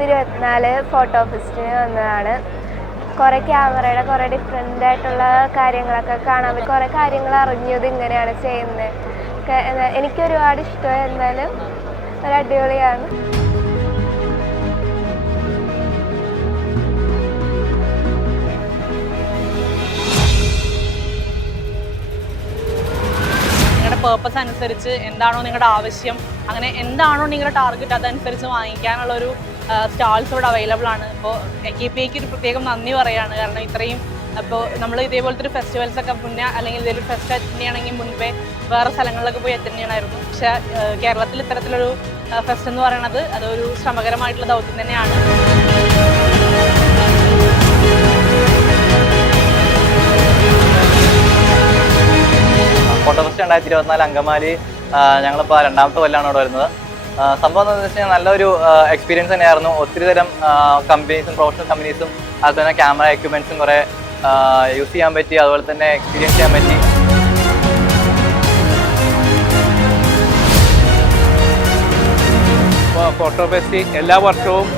2024 photo ഫെസ്റ്റിന് വന്നതാണ്. കുറേ ക്യാമറയുടെ കുറേ ഡിഫറെൻ്റ് ആയിട്ടുള്ള കാര്യങ്ങളൊക്കെ കാണാൻ പറ്റും. കുറേ കാര്യങ്ങൾ അറിഞ്ഞത് ഇങ്ങനെയാണ് ചെയ്യുന്നത്. എനിക്കൊരുപാട് ഇഷ്ടമായി. എന്നാലും ഒരു അടിപൊളിയാണ്. പേർപ്പസ് അനുസരിച്ച് എന്താണോ നിങ്ങളുടെ ആവശ്യം, അങ്ങനെ എന്താണോ നിങ്ങളുടെ ടാർഗറ്റ്, അതനുസരിച്ച് വാങ്ങിക്കാനുള്ളൊരു സ്റ്റാൾസ് ഇവിടെ അവൈലബിൾ ആണ്. ഇപ്പോൾ KPIക്ക് ഒരു പ്രത്യേകം നന്ദി പറയുകയാണ്. കാരണം ഇത്രയും ഇപ്പോൾ നമ്മൾ ഇതേപോലത്തെ ഒരു ഫെസ്റ്റിവൽസൊക്കെ മുന്നേ അല്ലെങ്കിൽ ഇതൊരു ഫെസ്റ്റ് അറ്റൻഡ് ചെയ്യണമെങ്കിൽ മുൻപേ വേറെ സ്ഥലങ്ങളിലൊക്കെ പോയി അറ്റൻഡ് ചെയ്യണമായിരുന്നു. പക്ഷേ കേരളത്തിൽ ഇത്തരത്തിലൊരു ഫെസ്റ്റ് എന്ന് പറയുന്നത് അതൊരു ശ്രമകരമായിട്ടുള്ള ദൗത്യം തന്നെയാണ്. ഫോട്ടോ ഫെസ്റ്റ് 2024 അങ്കമാലി ഞങ്ങളിപ്പോൾ 2ാമത്തെ കൊല്ലമാണ് ഇവിടെ വരുന്നത്. സംഭവം എന്താണെന്ന് വെച്ച് കഴിഞ്ഞാൽ നല്ലൊരു എക്സ്പീരിയൻസ് തന്നെയായിരുന്നു. ഒത്തിരി തരം കമ്പനീസും പ്രൊഫഷണൽ കമ്പനീസും അതുപോലെ തന്നെ ക്യാമറ എക്യുപ്മെൻറ്റ്സും കുറേ യൂസ് ചെയ്യാൻ പറ്റി, അതുപോലെ തന്നെ എക്സ്പീരിയൻസ് ചെയ്യാൻ പറ്റി. ഫോട്ടോ ഫെസ്റ്റ് എല്ലാ വർഷവും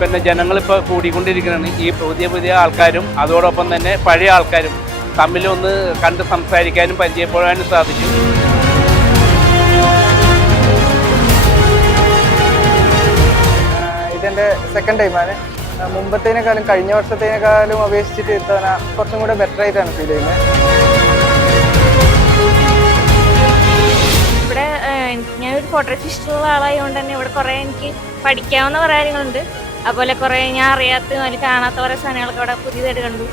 പിന്നെ ജനങ്ങളിപ്പോൾ കൂടിക്കൊണ്ടിരിക്കുന്നതാണ്. ഈ പുതിയ ആൾക്കാരും അതോടൊപ്പം തന്നെ പഴയ ആൾക്കാരും തമ്മിലൊന്ന് കണ്ട് സംസാരിക്കാനും പരിചയപ്പെടാനും സാധിക്കും. ഇതെൻ്റെ സെക്കൻഡ് ടൈമാണ്. മുമ്പത്തേനേക്കാളും കഴിഞ്ഞ വർഷത്തേനേക്കാളും അപേക്ഷിച്ചിട്ട് ഇത്തവണ കുറച്ചും കൂടെ ബെറ്റർ ആയിട്ടാണ് ഫീൽ ചെയ്യുന്നത്. ഇവിടെ ഞാനൊരു ഫോട്ടോഗ്രാഫി ഇഷ്ടമുള്ള ആളായതുകൊണ്ട് തന്നെ ഇവിടെ കുറേ എനിക്ക് പഠിക്കാവുന്ന കുറേ കാര്യങ്ങളുണ്ട്. അതുപോലെ കുറേ ഞാൻ അറിയാത്ത അല്ലെങ്കിൽ കാണാത്ത കുറേ സാധനങ്ങളൊക്കെ ഇവിടെ പുതിയതായിട്ട് കണ്ടു.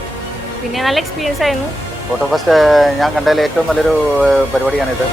പിന്നെ നല്ല എക്സ്പീരിയൻസ് ആയിരുന്നു. ഫോട്ടോ ഫെസ്റ്റ് ഞാൻ കണ്ടതിൽ ഏറ്റവും നല്ലൊരു പരിപാടിയാണിത്.